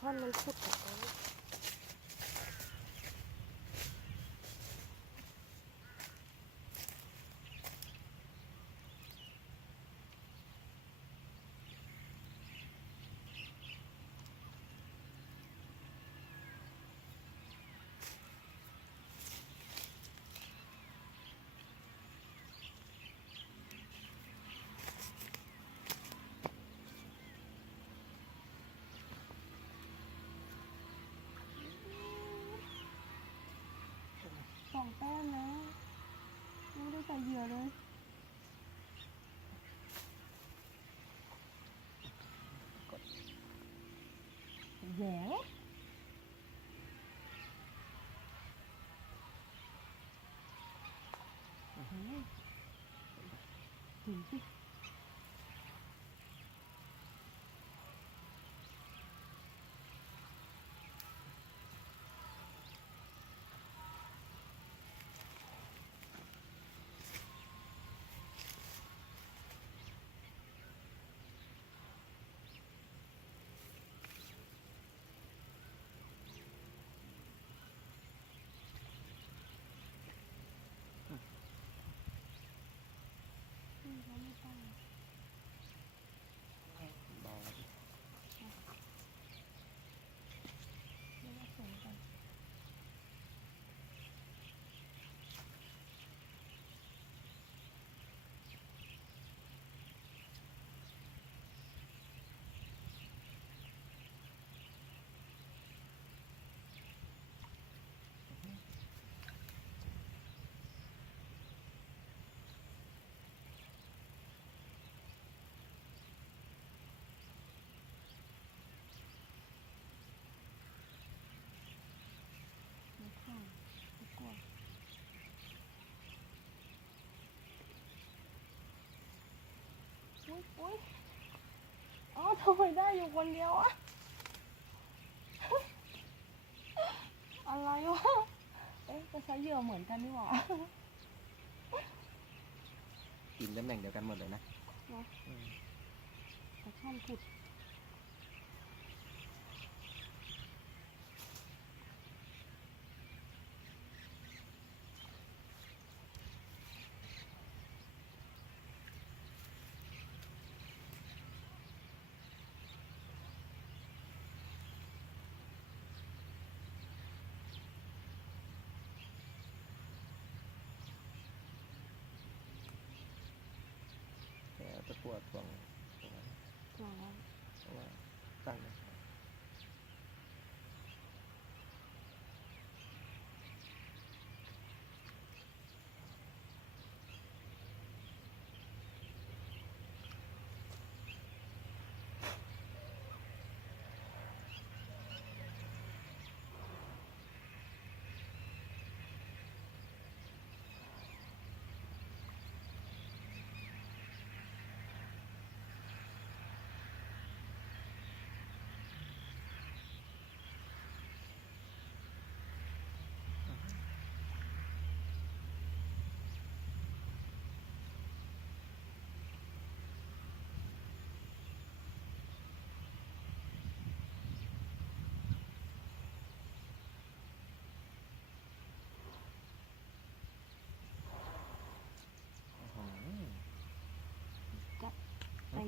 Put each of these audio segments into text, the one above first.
ช่อนมันขุดกับเขา2 แต้มนะไม่ได้ใส่เหยื่อเลยแหววถึงสิเขาไม่ตั้งเบาเรียกว่าสวยกันไม่ข้างไม่กลัวอุ้ยอ๋อทำไมได้อยู่คนเดียวอะอะไรวะเอ๊ะจะใช้เหยื่อเหมือนกันนี่หว่า กินตำแหน่งเดียวกันหมดเลยนะ เนาะแต่ช่อนขุดแต่ตะกั่วตวงตรงนั้น หลังแล้ว เพราะว่าตั้งแต่ง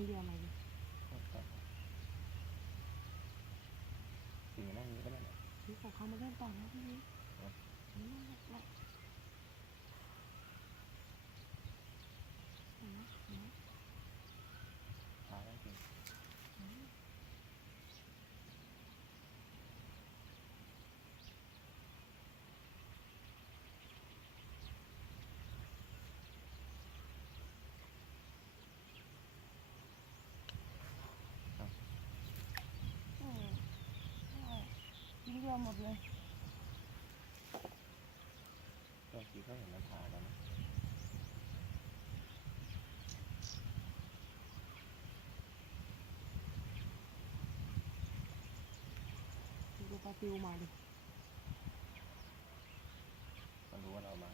เหยื่อใหม่ดิ สีนั่งนี้ก็ได้ พี่ขอเขามาเล่นต่อนะพี่นี่นี่นั่นแหละเห็นไหมเห็นไหม พาได้จริงทิ้งเหยื่อหมดเลย ก็สีก็เห็นมันพาแล้วนะ ดูปลาซิวมาดิ มันรู้ว่าเรามา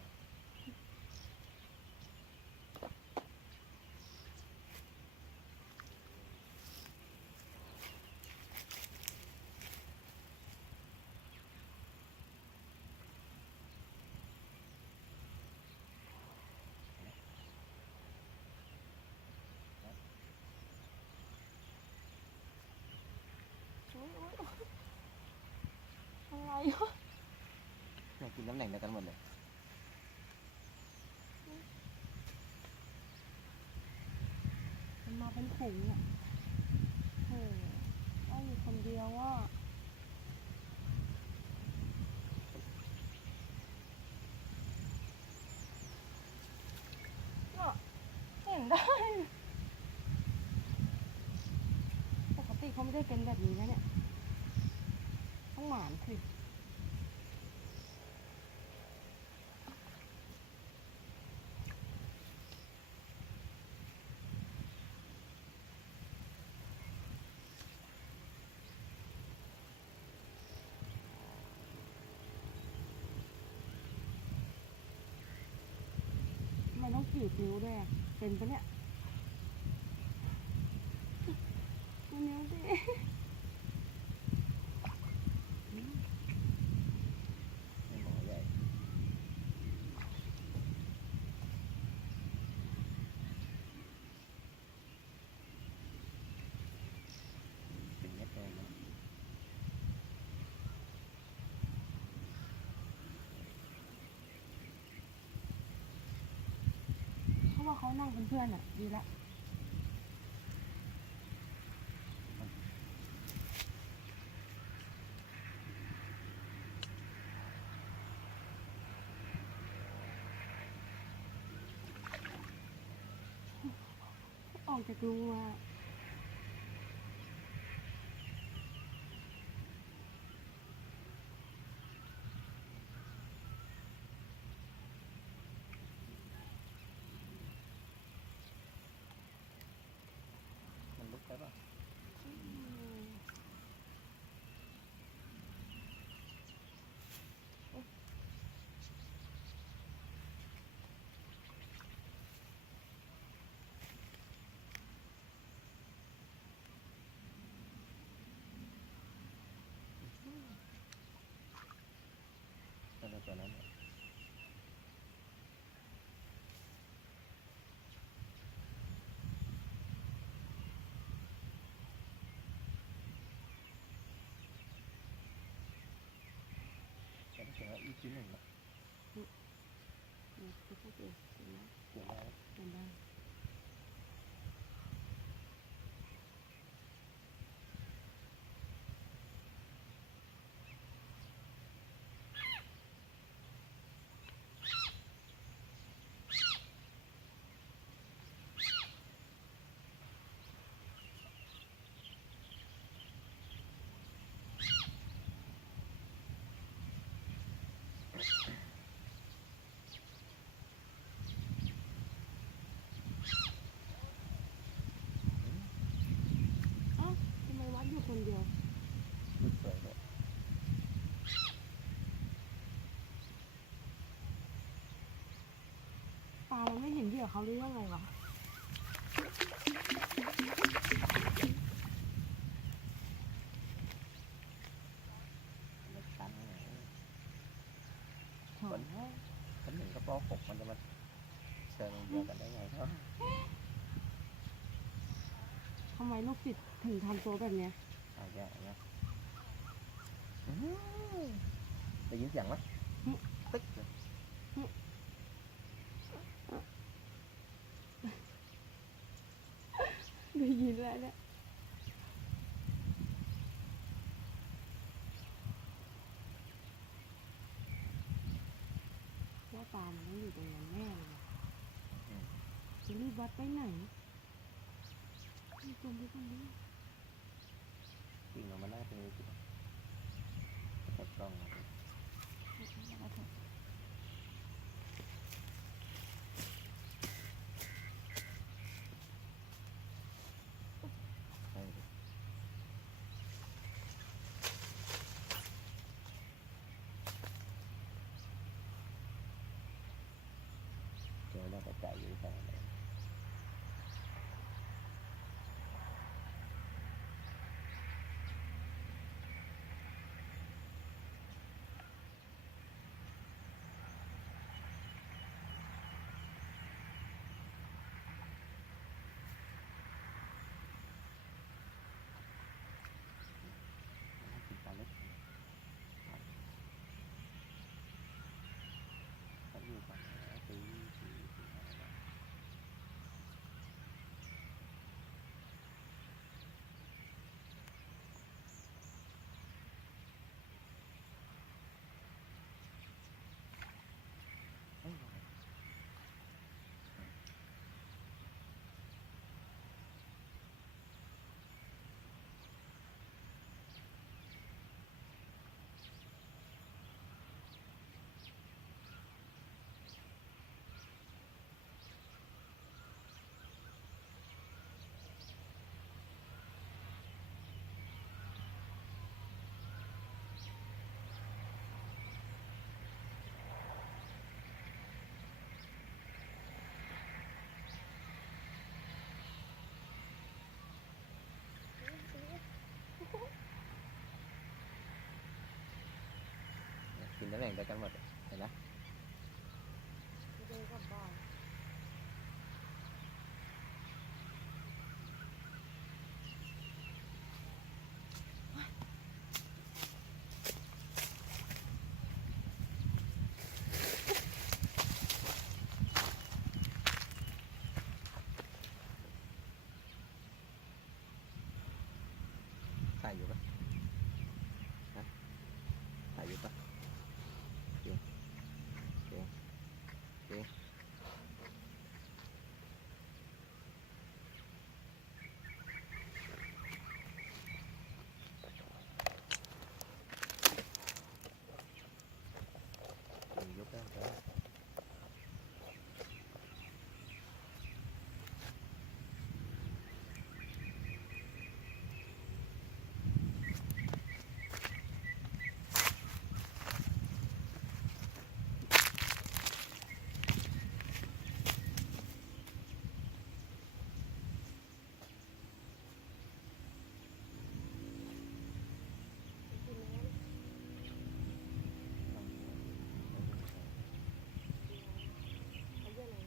วะ เนี่ยกินตำแหน่งเดียวกันหมดเลย มันมาเป็นฝูงอ่ะโอ้อ้อยอยู่คนเดียวว่าเห็นได้ปกติเขาไม่ได้เป็นแบบนี้นะเนี่ยต้องหมานสิทำไมต้องกรีดนิ้วด้วยอะเป็นปะเนี่ยดูนิ้วดิ ในหมอใหญ่เป็นเม็ดเลยนะ เพราะว่าเขานั่งเป็นเพื่อนอ่ะ ดีละออกจากรูอ่ะ มันลุกไปป่ะตัวนั้นเนี่ยฉันเขียนว่าอีพีหนึ่งนะ เนี่ยคือพูดเองเห็นไหม เขียนได้ เห็นได้เอ้าทำไมวัดอยู่คนเดียว ลุกสวยเลย ปลามันไม่เห็นเหยื่อเขาหรือยังไงวะ มันตันไง โถ่ คนหนึ่งก็ป .6 มันจะมาเชิญเดียวกันได้ไงเนาะ ทำไมลูกศิษย์ถึงทำตัวแบบเนี้ย เอาแย่นะได้ยินเสียงไหมตึ๊กเลย ได้ยินแล้วเนี่ยว่าปลามันต้องอยู่ตรงนั้นแน่เลยว่ะจะรีบวัดไปไหนตรงนี้ตรงนี้ วิ่งออกมาหน้าตรงนี้สิกดกล้องมาดิ แล้วก็เถอะ ใช่ดิเจอแล้วก็จ่ายอยู่ที่ไหนเลย ำแหน่งเดียวกันหมดเห็นไหม ไม่ได้กลับบ้าน ถ่ายอยู่ปะฮะถ่ายอยู่ปะโอเคโอเคโอเคยกได้แล้ว เอาเยอะเลย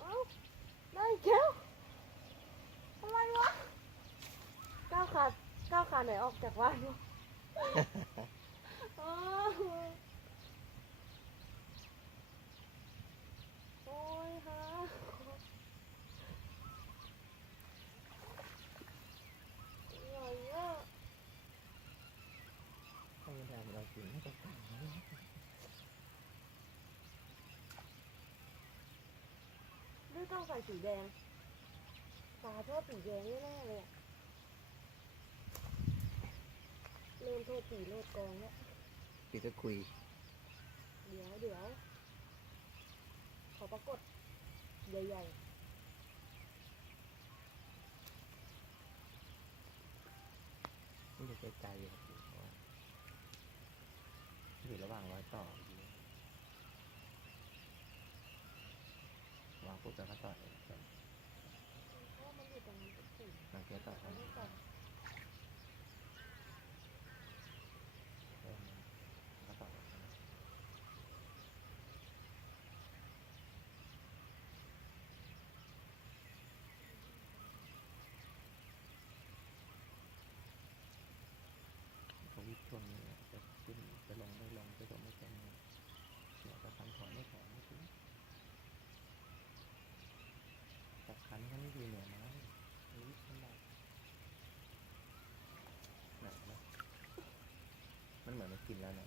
เอ้าได้อีกแล้วอะไรวะก้าวขาไหนออกจากบ้านวะอ้าวโอ้ยฮะอะไรอ่ะ ให้มันทำเรากินให้ตกต่ำนะ ไม่ต้องใส่สีแดงตาชอบสีแดงแน่ๆเลยอะเริ่มโทษสีโลดกองแล้ว พี่ก็คุย เดี๋ยวขอปรากฏใหญ่ ไม่ได้ใจอยู่ครับพี่เพราะว่าอยู่ระหว่างรอยต่ออยู่วางปุ๊บแล้วก็ต่อเอง ๆเพราะว่ามันอยู่ตรงนั้นเป็นสี บางทีก็ต่อ ไม่ได้ต่อ ก็ต่อเขาวิช่วงนี้จะขึ้นจะลงไม่ลงจะลงไม่ลงเนี่ยก็ทำของไม่แข็งไม่ถึง อนนี้กินแล้วนะ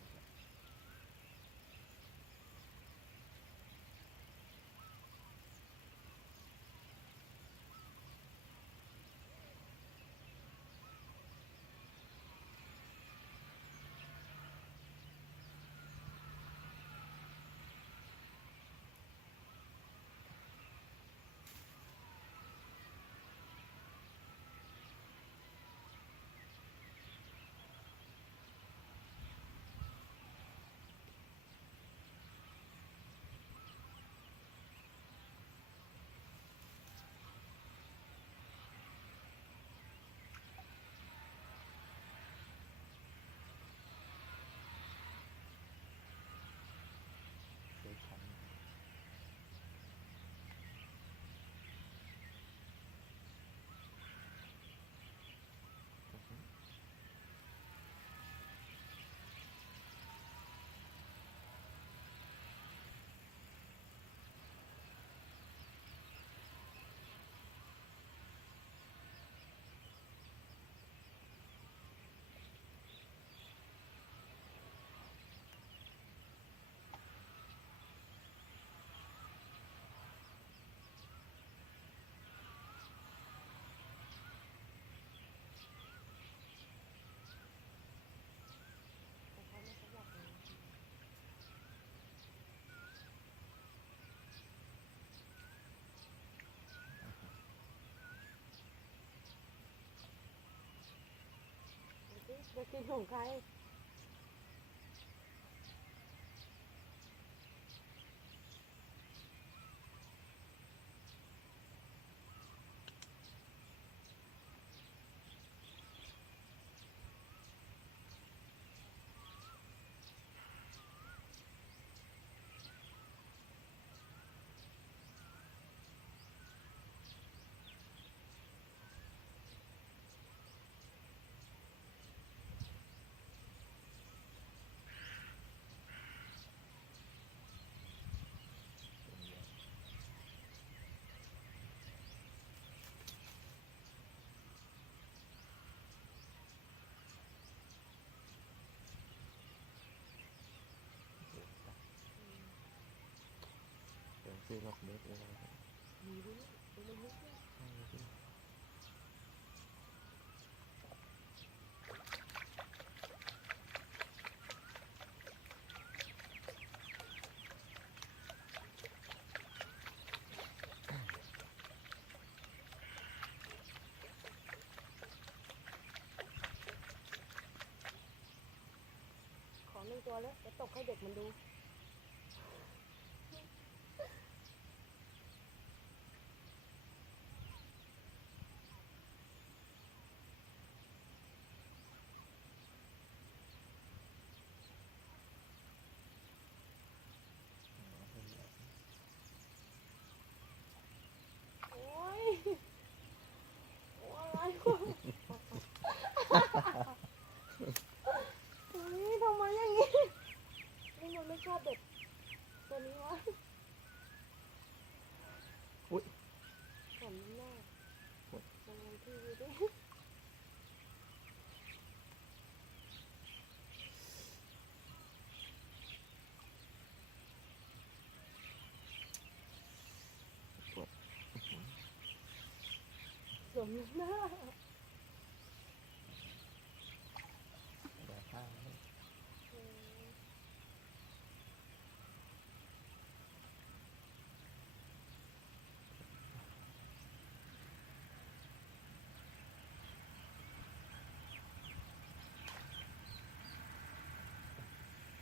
เดี๋ยวฉันจะกินของใครเดี๋ยวซื้อรถเล็กเลยนะครับ มีด้วยดูมันลึกด้วยขอหนึ่งตัวแล้วจะตกให้เด็กมันดูโอ้ยโอ้ยอะไรวะเฮ้ยทำไมอย่างงี้นี่มันไม่ชอบเด็กตัวนี้วะ อุ๊ย ขนมาก อุ๊ย มองที่ดูดิสมหน้า เดี๋ยวข้างให้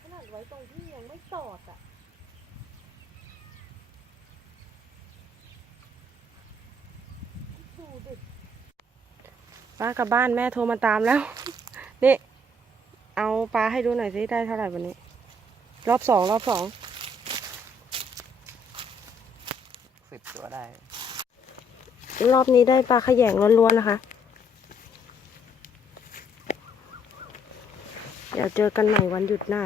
ขนาดไว้ตรงที่ยังไม่ตอดอ่ะดูดิป้ากลับบ้านแม่โทรมาตามแล้ว นี่ เอาปลาให้ดูหน่อยสิได้เท่าไหร่วันนี้ รอบสอง 10 ตัวได้ รอบนี้ได้ปลาขยงล้วนๆนะคะ เดี๋ยวเจอกันใหม่วันหยุดหน้า